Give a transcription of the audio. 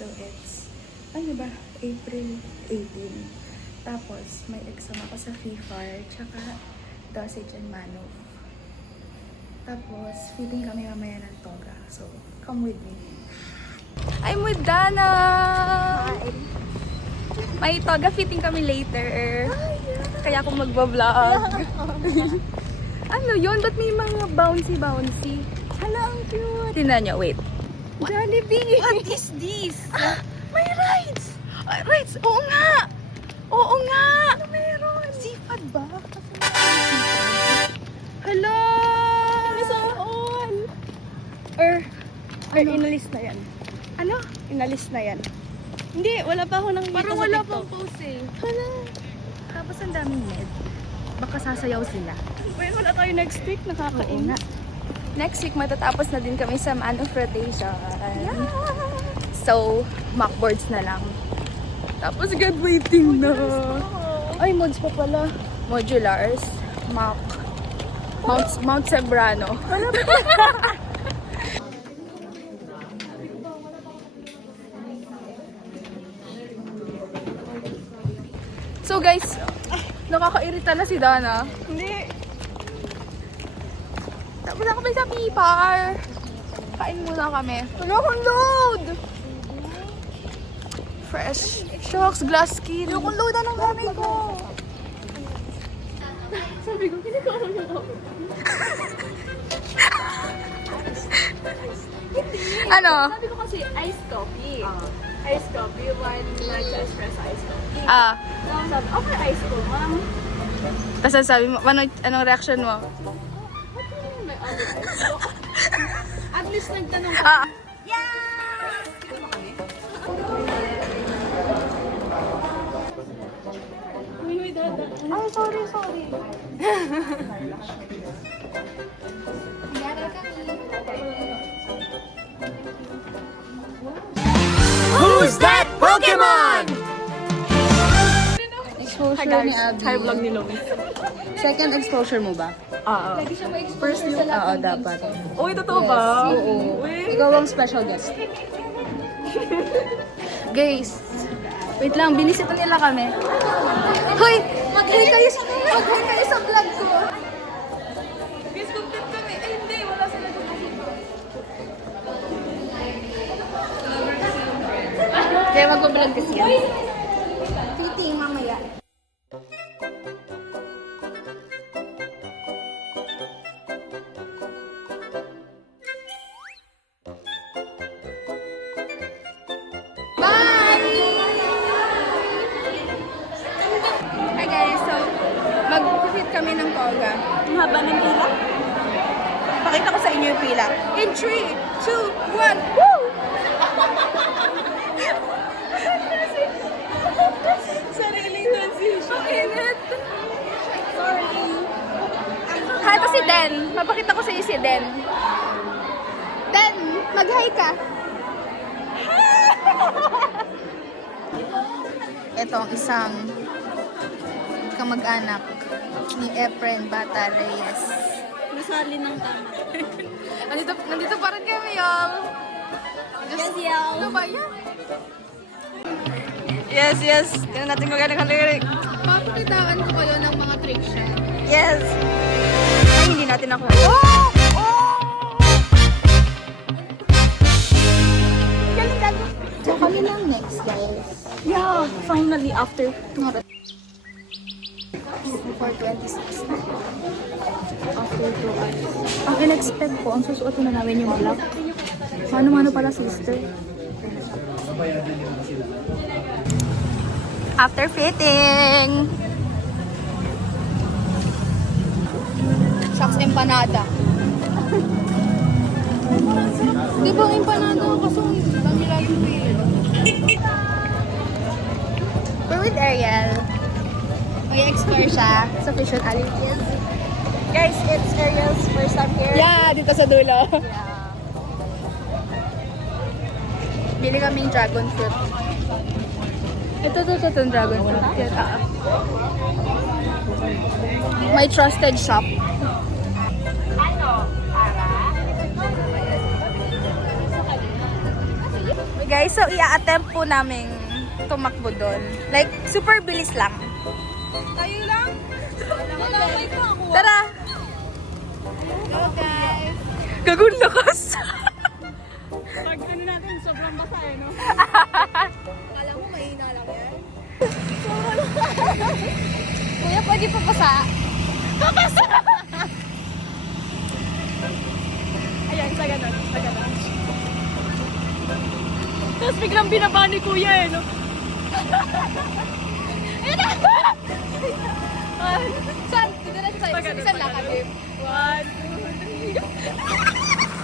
So it's, ano ba, April 18. Tapos may exam ako sa FIFAR, tsaka dosage and mano. Tapos fitting kami mamaya ng toga. So come with me. I'm with Dana! Hi. May toga fitting kami later. Kaya ako magbablog. Ano yun? Ba't may mga bouncy-bouncy? Hala, ang cute. Tingnan nyo, wait. Jollibee. What is this? May rides! Rides! Oo nga! Oo nga! Ano meron? Seafood ba? Hello! Saan? Or inalis na yan. Ano? Inalis na yan. Hindi, wala pa ako nakikita Parang sa wala TikTok. pang post eh. Hala. Tapos ang daming med. Baka sasayaw sila. Wait, wala tayo next week. Oo Nakakain. nga. Next week matatapos na din kami sa man of rotation. So, mock boards na lang. Tapos graduating na. Ay, mods pa pala. Modulars. Mock. Mount Cebrano. So guys, nakakairita na si Dana. Hindi. Tapos na kami sa PIFAR. Kain muna kami. Wala akong load! Fresh. Shocks, glass skin. Wala akong load ng gamit ko. Sabi ko, hindi ko alam yung ako. Ano? Sabi ko kasi iced coffee. Iced coffee, one matcha espresso iced coffee. Ah. Tapos sabi, okay, iced ko, ma'am. Tapos sabi mo, anong reaction mo? What do you mean by other iced ko? At least nagtanong ka. Ah. Uy, dada. Ay, sorry. Who's that Pokemon? Exposure ni Abby. Hi, vlog ni Lois. Second exposure mo ba? Oo. First yung, oo, dapat. Uy, totoo ba? Oo. Uy. Ikaw ang special guest. Guys, wait lang, binisita nila kami. Hoy, mag-hi kayo sa vlog ko. Guys, complete kami. Eh, hindi. Wala sila dito. Kaya mag-vlog kasi yan. Fitting mamaya. Hi guys, so mag-fit kami ng toga. Ang haba ng pila. Pakita ko sa inyo yung pila. In 3, 2, 1, woo! Sariling transition. Ang init! Sorry. Hi, ito si Den. Papakita ko sa iyo si Den. Den, mag-hi ka. Ito ang isang kamag-anak ni Efren Bata Reyes. Nasali ng tama. Nandito pa rin kami, y'all. Yes, y'all. Ano ba yan? Yes. Tingnan natin kung gano'ng kalirik. Papakitaan ko kayo ng mga trick shot. Yes. Ay, hindi natin ako. Oh! So kami lang next, guys. Yeah, finally, after For 26. after 2 hours. Ang in-expect ko, ang susuot na namin yung black. Mano-mano pala, sister. After fitting! Shucks empanada. Di ba ang empanada? Kaso dami lagi mo eh. We're with Ariel. Mag-explore siya sa Vision Alices. Guys, it's Ariel's first time here. Yeah, dito sa dulo. Bili kaming dragon fruit. Ito yung dragon fruit. Kita. My trusted shop. guys, so i-attempt po namin tumakbo doon. Like, super bilis lang. Tayo lang. Malamay pa ako. Tara! Go guys. Gagawin lakas! Pag ano natin, sobrang basa eh, no? Akala mo mahina lang yan? Kuya, pwede pa basa? Ayan, sa ganun. Sa ganun. Tapos biglang binaba ni kuya eh, no? Saan? Dito na tayo. Sa ganun, Isang sa lakad. ganun. 1, 2, 3.